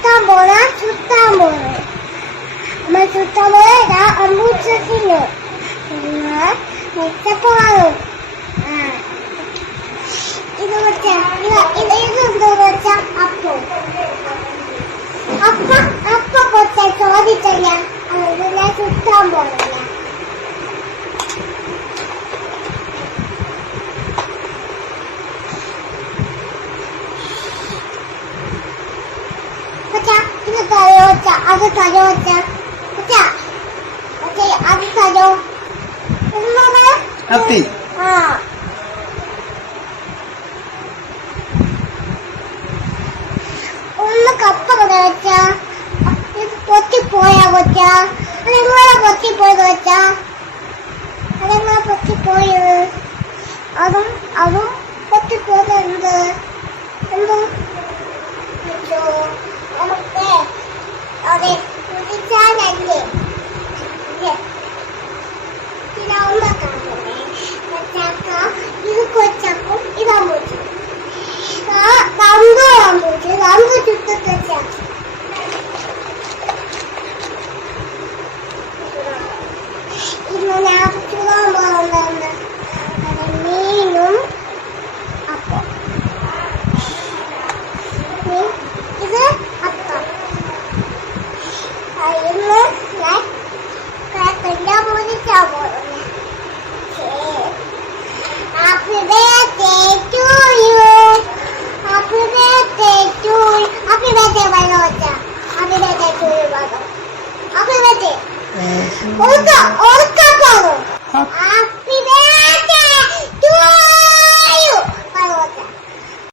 ചുത്താൻ പോണ നമ്മൾ ചുത്താൻ പോലെ അമ്പൂച്ചക്കില്ല മെച്ചപ്പാടും ഇത് വെച്ചാ ഇതെന്തോ വെച്ചാ അപ്പ കൊച്ച ചോദിച്ചല്ല അതിനെ ചുത്താൻ പോണില്ല. ഇത് തരോ അത് തരോ അത് തരോ കത്തി. ഒന്ന് കപ്പ വെച്ചാ ഇത് പൊട്ടിപ്പോയാ കൊച്ചാ അതെങ്ങനെ പൊട്ടിപ്പോയി കൊച്ചാ അതെങ്ങനെ പൊട്ടിപ്പോയത് അതും പൊട്ടിപ്പോയത് എന്ത്